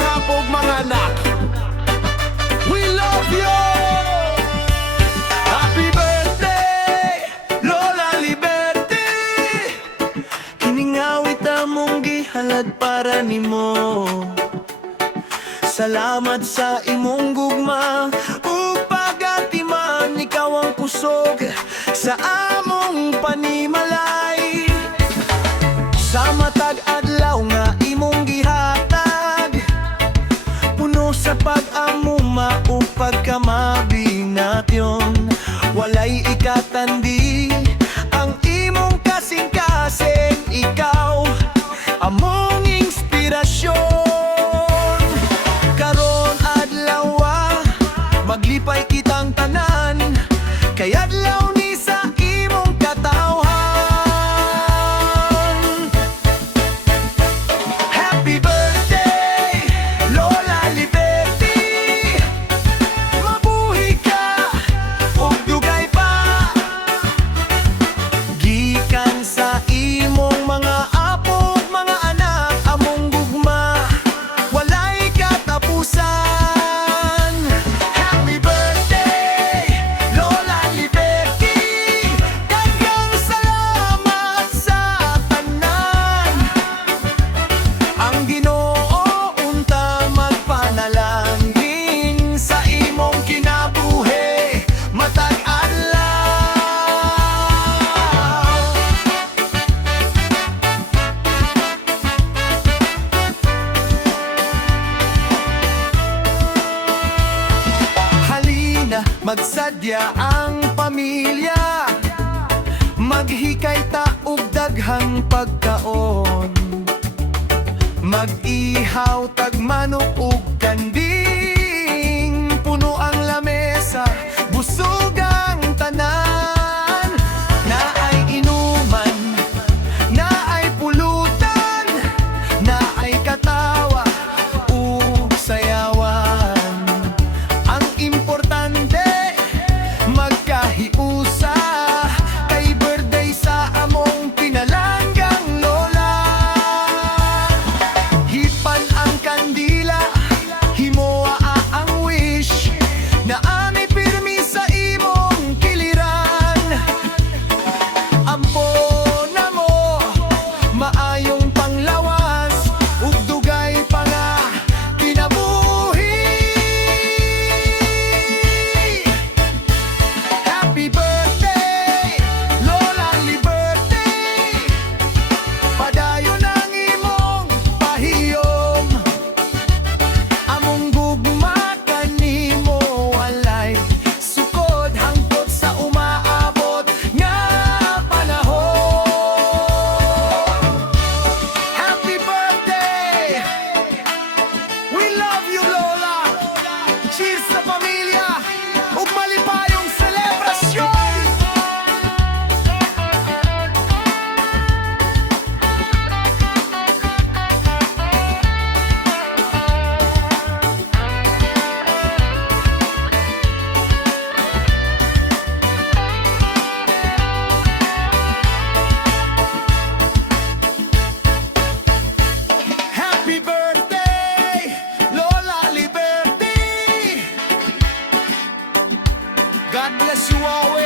mga apog, mga anak, we love you! Happy birthday, Lola Liberty! Kiningawit among gihalad para nimo. Salamat sa imong gugma, ug pagatiman ikaw ang kusog sa among panimalay. Sa matag adlaw nga imong gihatag, puno sa pag-amuma ug pagkamabinatyon. Walay ikatandi ang imong kasing-kasing, ikaw among inspirasyon. Karon adlaw maglipay kitang tanan, kay adlaw ni sa imong katawhan. Happy birthday, Lola Liberty! Mabuhi ka ug dugay pa, gikan sa imong mga apo, mga anak, among gugma walay katapusan. Happy birthday, Lola Liberty! Daghang salamat sa tanan. Ang Ginoo unta magpanalangin sa imong kinabuhi matag adlaw. Halina, magsadya ang pamilya, maghikay ta og daghang pagkaon, mag-ihaw tag manok ug kanding, puno ang lamesa, busog ang tanan. Naay inuman, naay pulutan, naay katawa ug sayawan. Ang importante magkahiusa, kay birthday sa among pinalanggang lola. Hipan ang kandila, himoa ang wish, na ami pirmi sa imong kiliran. Ampo na mo, maayong panglawas, ug dugay pa nga kinabuhi. Happy birthday, Lola Liberty! Padayon ang imong pahiyom, among gugma kanimo walay sukod hangtod sa umaabot nga panahon. Happy birthday! We love you, Lola! Cheers sa pamilya ug malipayong selebrasyon! Happy birthday, Lola Liberty! God bless you always.